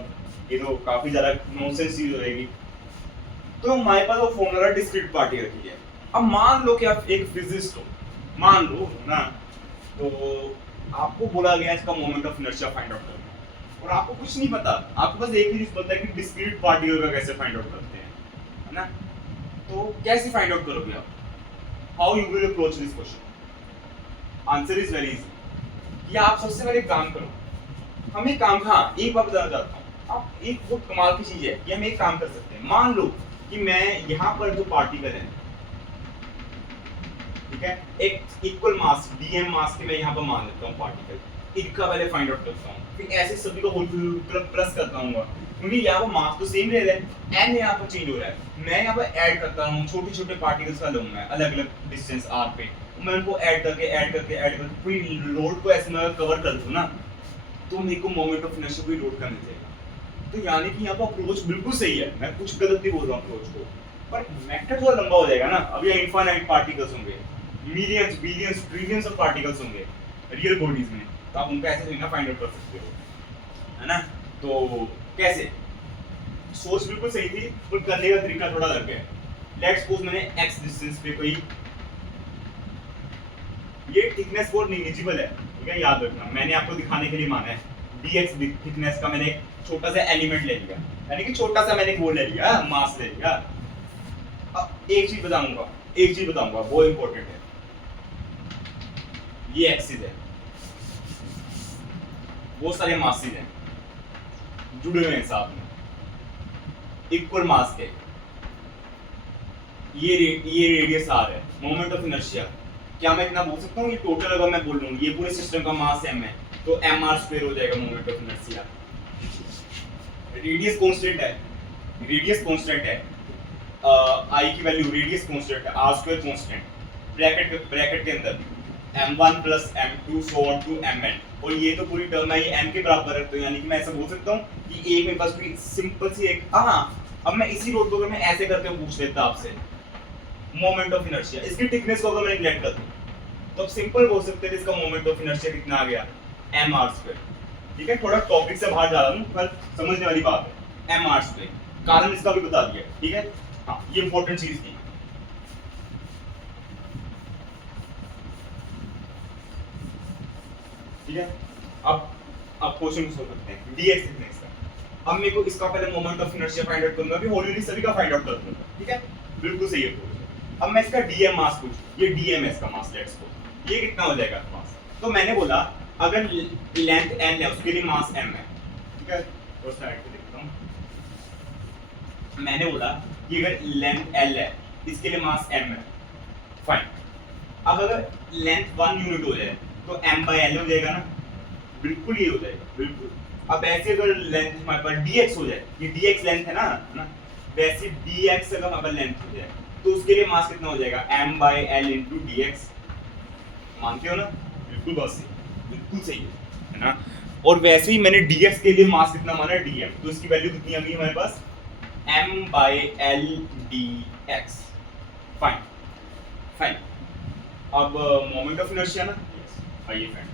ये तो काफी ज्यादा नॉनसेंस चीज हो जाएगी। तो हमारे पास वो फॉर्मूला डिस्क्रीट पार्टिकल की है। अब मान लो कि आप एक फिजिसिस्ट हो, मान लो ना, तो आपको बोला गया इसका moment of inertia find out करना, और आपको कुछ नहीं पता, आपको बस एक ही चीज पता है कि डिस्क्रीट पार्टिकल का कैसे फाइंड आउट करते हैं, है ना। तो कैसे फाइंड आउट करोगे आप, how you will approach this question. Answer is very easy, कि आप सबसे पहले काम करो, हम एक काम, हाँ एक बात बताना चाहता हूँ, अब एक बहुत कमाल की चीज है कि हम एक काम कर सकते हैं, मान लो कि मैं यहाँ पर जो पार्टिकल है, ठीक है, एक इक्वल मास डीएम मास के मैं यहाँ पर मान लेता हूँ पार्टिकल, इनका पहले फाइंड आउट करता हूँ, फिर ऐसे सभी को होल प्लस करता हूँ, क्योंकि यहाँ पर मास तो सेम रह रहा है, एन यहाँ पर चेंज हो रहा है, मैं यहाँ पर ऐड करता हूँ, छोटे छोटे पार्टिकल्स का लूँ मैं अलग अलग डिस्टेंस आर पे, मैं उनको ऐड करके पूरी लोड को ऐसे मैं कवर कर दूँ ना, तो मेरे को मोमेंट ऑफ इनर्शिया को लोड करने देगा। तो यानी कि यहाँ पर अप्रोच बिल्कुल सही है, मैं कुछ गलत नहीं बोल रहा हूँ अप्रोच को, पर मेथड थोड़ा लंबा हो जाएगा ना। अभी इनफाइनाइट पार्टिकल्स होंगे, millions billions trillions of particles होंगे रियल बॉडीज में, तो आप उनका ऐसे ना फाइंड आउट कर सकते हो, है ना। तो कैसे, सोच बिल्कुल सही थी पर करने का तरीका थोड़ा अलग है। लेट्स सपोज मैंने x डिस्टेंस पे कोई, ये थिकनेस बहुत नेग्लिजिबल है, ठीक है, याद रखना, मैंने आपको दिखाने के लिए माना है, dx थिकनेस का मैंने एक छोटा सा एलिमेंट ले लिया, यानी कि छोटा सा मैंने वो ले लिया, मास ले लिया। अब एक चीज बताऊंगा वो इंपॉर्टेंट है, ये एक्सिस है, बहुत सारे मासेस हैं जुड़े हुए हैं साथ में इक्वल मास के, ये रेडियस आर है, मोमेंट ऑफ इनर्शिया, क्या मैं इतना बोल सकता हूँ, ये टोटल अगर मैं बोल लूँ ये पूरे सिस्टम का मास m है, तो एम आर स्क्वायर हो जाएगा moment of inertia. Radius constant है, आई की वैल्यू, रेडियस कांस्टेंट है, आर स्क्वायर कांस्टेंट, ब्रैकेट के अंदर m1 plus m2 so on to mn, और ये तो पूरी टर्म है ये m के बराबर है, तो यानी कि मैं ऐसा बोल सकता हूँ कि एक मेरे पास कोई सिंपल सी एक, अब मैं इसी रोड को अगर मैं ऐसे करके पूछ लेता आपसे मोमेंट ऑफ इनर्शिया, इसकी थिकनेस को अगर मैं नेग्लेक्ट कर दूं, तो अब सिंपल बोल सकते हैं इसका मोमेंट ऑफ इनर्शिया कितना आ गया, mr², ठीक है, थोड़ा टॉपिक से बाहर जा रहा हूँ पर समझने वाली बात है, mr², कारण इसका भी बता दिया, ठीक है, हाँ ये इंपॉर्टेंट चीज थी। ठीक है, अब क्वेश्चन सोल्व करते हैं, dx थिकनेस का, अब मेरे को इसका पहले moment of inertia find out करूंगा, फिर हॉली सभी का फाइंड आउट कर दूंगा, ठीक है, बिल्कुल सही है। अब मैं इसका dm मास पूछ, ये dm है इसका मास, लेट्स को ये कितना हो जाएगा मास, तो मैंने बोला अगर लेंथ n है उसके लिए मास m है, ठीक है, तो साइड पे देखता हूं, मैंने बोला कि अगर लेंथ l है इसके लिए मास m है, फाइन। अब अगर लेंथ 1 यूनिट हो जाए तो m/l हो जाएगा ना, बिल्कुल ये हो जाएगा, बिल्कुल। अब ऐसे अगर लेंथ हमारे पास dx हो जाए, ये dx लेंथ है ना, वैसे dx अगर हमारे पास लेंथ हो जाए तो उसके लिए मास कितना हो जाएगा, m/l into dx, मानते हो ना, बिल्कुल बस बिल्कुल सही है ना। और वैसे ही मैंने dx के लिए मास कितना माना है, dm, तो इसकी वैल्यू कितनी आ गई हमारे पास, m/l dx, फाइन। अब मोमेंट ऑफ इनर्शिया ना, आइए फ्रेंड,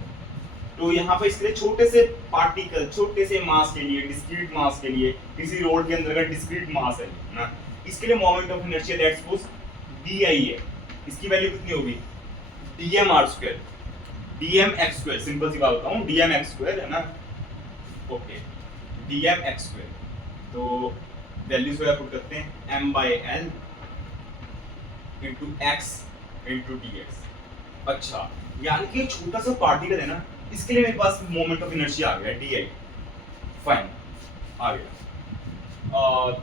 तो यहाँ पर इसके लिए छोटे से पार्टिकल, छोटे से मास के लिए, डिस्क्रीट मास के लिए, किसी रोड के अंदर का डिस्क्रीट मास है ना, इसके लिए moment of inertia let's suppose di है, इसकी वैल्यू कितनी होगी, dm(r²), dmx², सिंपल सी बात बताऊं, dmx² है ना, ओके, dmx², तो वैल्यूज वगैरह पुट करते हैं, m/l into x into dx। अच्छा, यानी कि छोटा सा पार्टिकल है ना, इसके लिए मेरे पास मोमेंट ऑफ इनर्शिया आ गया di, फाइन, आ गया।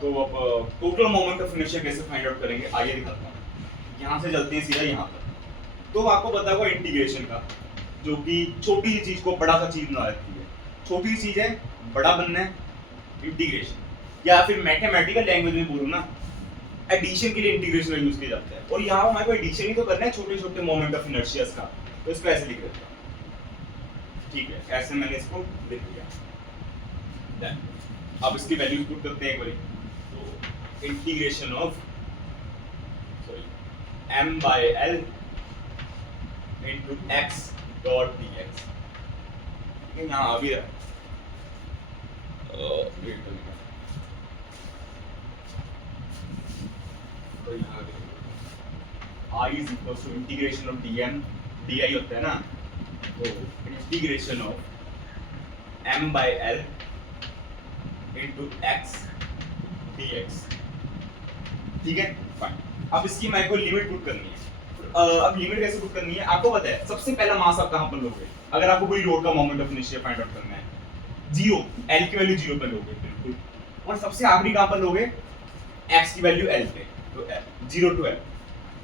तो अब टोटल मोमेंट ऑफ इनर्शिया कैसे फाइंड आउट करेंगे, आइए दिखाता हूँ। यहाँ से चलते हैं सीधा यहाँ पर, तो आपको पता होगा इंटीग्रेशन का, जो कि छोटी सी चीज को बड़ा सा चीज बना देती है, छोटी सी चीज है बड़ा बनना है, इंटीग्रेशन, या फिर मैथमेटिकल लैंग्वेज में बोलूँ ना, एडिशन के लिए इंटीग्रेशन का यूज किया जाता है। और यहाँ हमारे को एडिशन ही तो करना है छोटे छोटे मोमेंट ऑफ इनर्शियास का, तो इसको ऐसे लिख देता हूँ, ठीक है, ऐसे मैंने इसको लिख दिया। अब इसकी वैल्यूज पुट करते हैं एक बार, तो integration of m/l into x dot dx, यहाँ आ भी रहा है, तो यहाँ I is equals to integration of dm, di होता है ना, तो integration of m/l into x dx, ठीक है, फाइन। अब इसकी मेरे को लिमिट पुट करनी है। अब लिमिट कैसे पुट करनी है, आपको पता है सबसे पहला मास आप कहाँ पर लोगे, अगर आपको कोई रोड का moment of inertia find out करना है, 0, l की वैल्यू 0 पर लोगे, और सबसे आखिरी कहां पर लोगे, x की वैल्यू l पे, तो 0 टू l।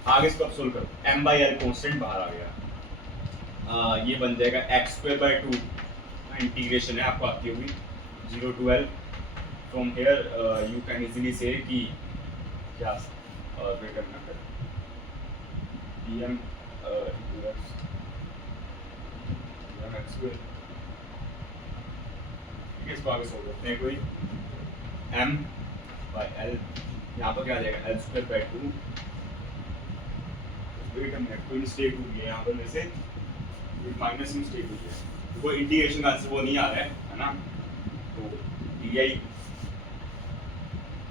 आगे इसको अब सोल्व करो, m बाई l कांस्टेंट बाहर आ गया, ये बन जाएगा x स्क्वायर बाय 2, इंटीग्रेशन है आपको आती होगी, 0 to l from here you can easily say कि क्या वेट करना है dm x स्क्वायर, इसको आगे सोल्व करते हैं, कोई m बाय l यहाँ पर क्या आ जाएगा l square by 2, wait a minute कोई मिस्टेक हुई है यहाँ पर, वैसे माइनस मिस्टेक हुई है, तो कोई इंटीग्रेशन का आंसर वो नहीं आ रहा है ना, तो di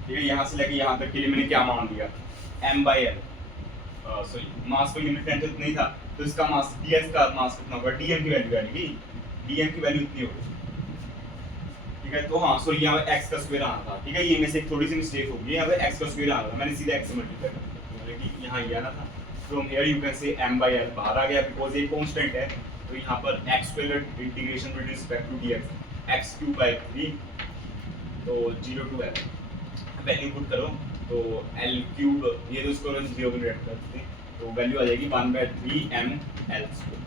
ठीक है, यहाँ से लेके यहाँ तक के लिए मैंने क्या मान लिया m by l, sorry mass को यूनिट टेंशन इतना ही था, तो इसका मास ds का मास कितना होगा, dm की वैल्यू आएगी, dm की वैल्यू इतनी होगी, ठीक है। तो हाँ सॉरी यहाँ पे x का स्क्वायर आना था, ठीक है, ये में से थोड़ी सी मिस्टेक हो गई, यहाँ पे x का स्क्वायर आना था, मैंने सीधा x से मल्टीप्लाई कर दिया, क्योंकि यहाँ ये आना था, from here you can say m by l बाहर आ गया, बिकॉज ये कांस्टेंट है, तो यहाँ पर x square integration with respect to dx x cube by 3, तो 0 टू l वैल्यू पुट करो, तो l क्यूब ये तो स्क्वायर 0 को डिवाइड कर देते हैं, तो वैल्यू आ जाएगी 1/3 m l स्क्वायर,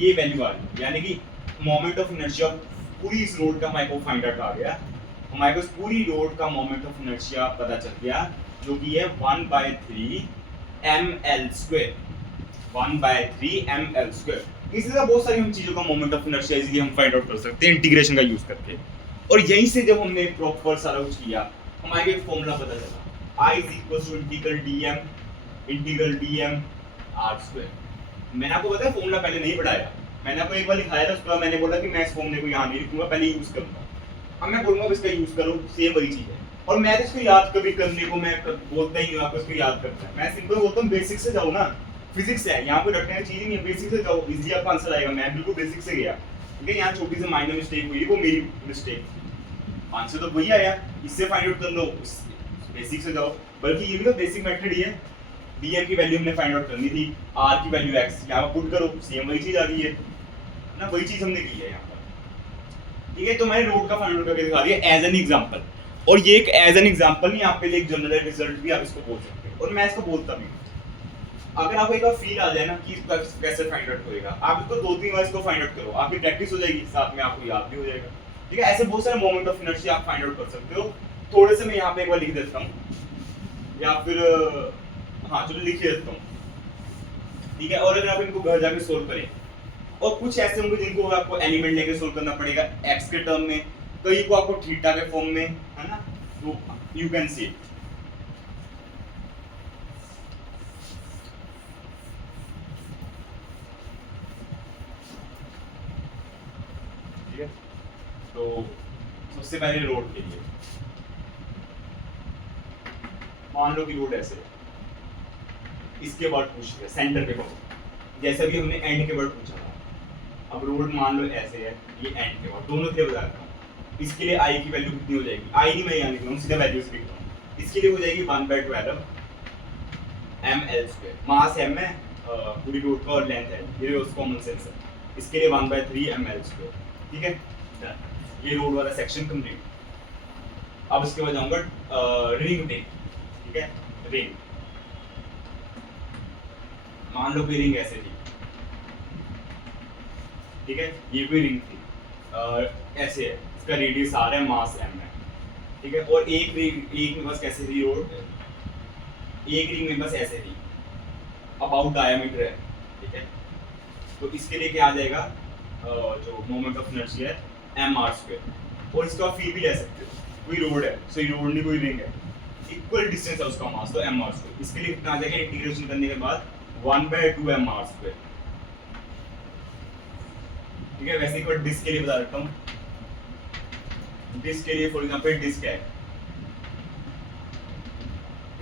ये वैल्यू आ रही है, यानी कि मोमेंट ऑफ इनर्शिया पूरी इस रोड का हमारे को फाइंड आउट आ गया, हमारे को पूरी रोड का मोमेंट ऑफ इनर्शिया पता चल गया, जो कि है 1/3 ml स्क्वायर, 1/3 ml स्क्वायर। इसी तरह बहुत सारी हम चीजों का मोमेंट ऑफ इनर्शिया इजीली हम फाइंड आउट कर सकते हैं इंटीग्रेशन का यूज करके, और यहीं से जब हमने प्रॉपर सारा कुछ किया, हमारे को एक फॉर्मूला पता चला, I integral dm r square. मैंने आपको बताया फॉर्मूला पहले नहीं पढ़ाया, मैंने आपको एक बार लिखाया था, उसके बाद मैंने बोला कि मैं इस फॉर्मूले को यहाँ नहीं लिखूंगा, पहले यूज करूंगा, अब मैं बोलूंगा इसका यूज करो, सेम वही चीज है, और मैं इसको याद कभी करने को मैं बोलता ही हूँ, आपको इसको याद करना है, मैं सिंपल बोलता हूँ बेसिक से जाओ ना, फिजिक्स है यहाँ पे रटने की चीज नहीं है, बेसिक से जाओ इजीली आपका आंसर आएगा, मैं बिल्कुल बेसिक से गया, ठीक है, यहाँ छोटी सी माइनर मिस्टेक हुई, वो मेरी मिस्टेक, आंसर तो वही आया, इससे फाइंड आउट कर लो, बेसिक से जाओ, बल्कि ये भी तो बेसिक मेथड ही है, dm की वैल्यू हमने फाइंड आउट करनी थी, r की वैल्यू x यहाँ पर पुट करो, सेम वही चीज आ गई है ना, वही चीज हमने की है यहाँ पर, ठीक है। तो मैंने रोड का फाइंड आउट करके दिखा दिया एज एन एग्जांपल, और ये एक एज एन एग्जांपल नहीं, आपके लिए एक जनरल रिजल्ट भी आप इसको बोल सकते हो, और मैं इसको बोलता भी हूँ। अगर आपको एक बार फील आ जाए ना कि इसका कैसे फाइंड आउट होएगा, आप इसको 2-3 बार इसको फाइंड आउट करो, आपकी प्रैक्टिस हो जाएगी, साथ में आपको याद भी हो जाएगा, ठीक है। ऐसे बहुत सारे मोमेंट ऑफ इनर्शिया आप फाइंड आउट कर सकते हो, थोड़े से मैं यहाँ पे एक बार लिख देता हूँ, या फिर हाँ चलो लिख देता हूँ, ठीक है। और अगर आप इनको घर जाके सोल्व करें, और कुछ ऐसे होंगे जिनको आपको एलिमेंट लेके सोल्व करना पड़ेगा x के टर्म में, कई को आपको थीटा के फॉर्म में, है ना, तो यू कैन सी, ठीक है। तो सबसे पहले रोड के लिए मान लो कि रोड ऐसे है, इसके वर्ड पूछ रहे सेंटर के वर्ड, जैसे भी हमने एंड के वर्ड पूछा था, अब रोड मान लो ऐसे है, ये एंड के वर्ड, दोनों के लिए बता रहा हूँ, इसके लिए आई की वैल्यू कितनी हो जाएगी, आई नहीं मैं यहाँ लिख रहा हूँ, सीधा वैल्यू से लिख रहा हूँ, इसके लिए हो जाएगी 1/12 ml स्क्वायर, मास m है पूरी रोड का, और लेंथ है, ये कॉमन सेंस है, इसके लिए 1/3 ml स्क्वायर, ठीक है। ये रोड वाला सेक्शन कंप्लीट। अब इसके बाद जाऊंगा रिंग पे, ठीक है, रिंग, मान लो कोई रिंग ऐसे थी, ठीक है, ये भी रिंग थी, ऐसे है, इसका रेडियस r है, मास m है, ठीक है, और एक में बस कैसे थी रोड, एक रिंग में बस ऐसे थी, अबाउट डायमीटर है, ठीक है, तो इसके लिए क्या आ जाएगा, जो मोमेंट ऑफ इनर्शिया है mr स्क्वायर, और इसका आप फील भी ले सकते हो, कोई रोड है, सो ये रोड नहीं कोई रिंग है, इक्वल डिस्टेंस है उसका मास, तो mr स्क्वायर, इसके लिए कितना आ जाएगा इंटीग्रेशन करने के बाद 1/2 mr स्क्वायर, ठीक है। वैसे एक बार डिस्क के लिए बता देता हूँ, डिस्क के लिए फॉर एग्जांपल डिस्क है,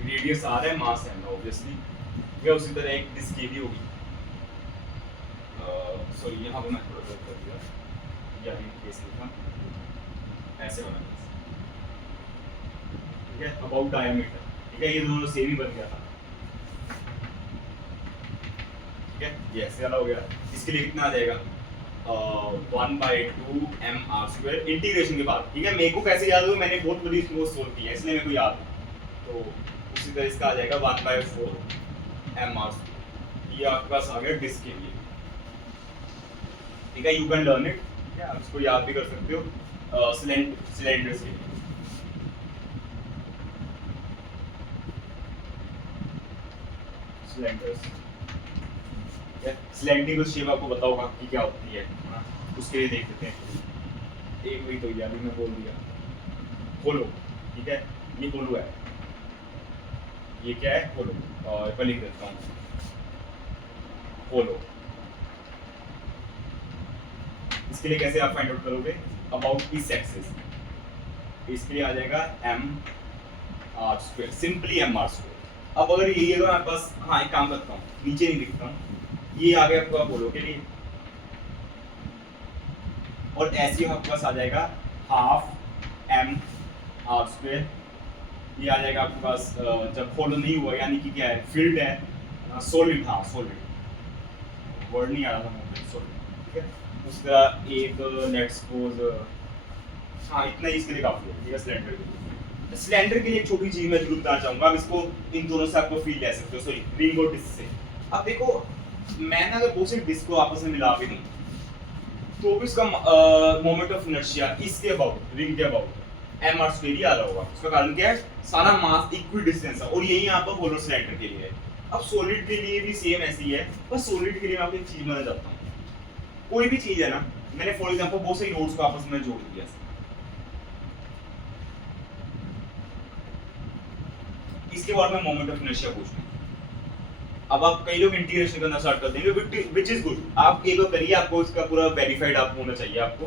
रेडियस r है, मास m है ऑब्वियसली, ठीक है, उसी तरह एक डिस्क ये भी होगी, सॉरी यहाँ पे मैं थोड़ा सा कर दिया, या भी केस लिखा ऐसे बना, ठीक है, अबाउट डायमीटर, ठीक है, ये दोनों सेम ही बन गया था, ठीक है, ये ऐसे वाला हो गया, इसके लिए कितना आ जाएगा 1/2 mr² इंटीग्रेशन के बाद, ठीक है। मेरे को कैसे याद हुआ, मैंने बहुत बड़ी इसको सोल्व किया इसलिए मेरे को याद है। तो उसी तरह इसका आ जाएगा 1/4 mr²। ये आपके पास आ गया डिस्क के लिए, ठीक है। यू कैन लर्न इट, ठीक है, आप इसको याद भी कर सकते हो सिलेंडर्स के लिए। सिलेंडर्स, सिलेंड्रिकल शेप आपको पता होगा कि क्या होती है, हाँ, उसके लिए देख लेते हैं। एक वही तो यार मैं बोल दिया, होलो, ठीक है। ये होलो है, ये क्या है, होलो। और मैं लिख देता हूँ होलो। इसके लिए कैसे आप फाइंड आउट करोगे, अबाउट इस एक्सिस, इसके लिए आ जाएगा mr², सिंपली mr²। अब अगर यही है तो मेरे पास, हाँ एक काम करता हूँ, नीचे नहीं लिखता हूँ, ये आ गया आपका होलो के लिए, और ऐसे ही आपके पास आ जाएगा 1/2 mr²। ये आ जाएगा आपके पास जब होलो नहीं हुआ, यानी कि क्या है, फील्ड है, सॉलिड, हाँ सॉलिड, वर्ड नहीं आ रहा था मुझे, सॉलिड, ठीक है। उस तरह एक लेट्स सपोज, हाँ इतना ही इसके लिए काफी है, ठीक है। सिलेंडर के लिए, सिलेंडर के लिए एक छोटी चीज मैं जरूर बताना चाहूंगा। अब इसको इन दोनों से आपको फील ले सकते हो, सॉरी रिंग और डिस्क से। अब देखो, मैंने अगर बहुत से डिस्क को आपस में मिला भी दूं तो भी इसका मोमेंट ऑफ इनर्शिया इसके अबाउट, रिंग के अबाउट mr² आ रहा होगा। उसका कारण क्या है, सारा मास इक्वल डिस्टेंस है, और यही यहाँ पर होलो सिलेंडर के लिए है। अब सॉलिड के लिए भी सेम ऐसी है, बस सॉलिड के लिए मैं आपको एक चीज बताना चाहता हूँ। कोई भी चीज है ना, मैंने फॉर एग्जांपल बहुत सारी रोड्स को आपस में जोड़ दिया, इसके बाद में मोमेंट ऑफ इनर्शिया पूछूं। अब आप कई लोग इंटीग्रेशन करना स्टार्ट कर देंगे, विच इज गुड, आप एक बार करिए, आपको इसका पूरा वेरीफाइड आप होना चाहिए आपको।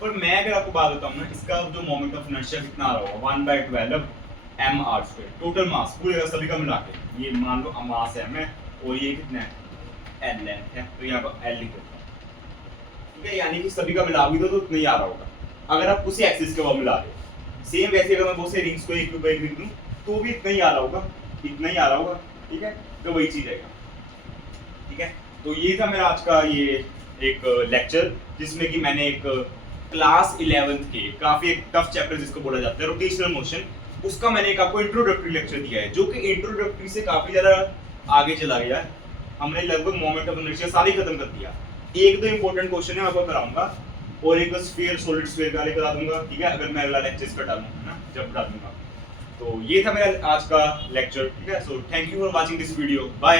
पर मैं अगर आपको बात बताऊं ना, इसका जो मोमेंट ऑफ इनर्शिया कितना आ रहा होगा, 1/12 mr², टोटल मास पूरे का सभी का मिला के, ये मान लो मास है m है, और ये कितना है, l लेंथ है, तो यहाँ पर l लिख देता हूँ, ठीक है। यानी कि सभी का मिला भी दो तो इतना ही आ रहा होगा, अगर आप उसी एक्सिस के बाद मिला दो। सेम वैसे अगर मैं बहुत से रिंग्स को एक पे एक लिख दूं तो भी इतना ही आ रहा होगा, इतना ही आ रहा होगा, ठीक है। तो वही चीज है, ठीक है। तो ये था मेरा आज का ये एक लेक्चर, जिसमें कि मैंने एक क्लास 11th के काफी एक टफ चैप्टर जिसको बोला जाता है रोटेशनल मोशन, उसका मैंने एक आपको इंट्रोडक्टरी लेक्चर दिया है, जो कि इंट्रोडक्टरी से काफी ज्यादा आगे चला गया है। हमने लगभग मोमेंट ऑफ इनर्शिया सारी खत्म कर दिया। एक दो इंपॉर्टेंट क्वेश्चन है आपको कराऊंगा, और एक स्फीयर सॉलिड स्फीयर का करा दूंगा, ठीक है, अगर मैं अगला लेक्चर का डालूंगा ना, जब डालूंगा। तो ये था मेरा आज का लेक्चर, ठीक है। So thank you for watching this video, bye.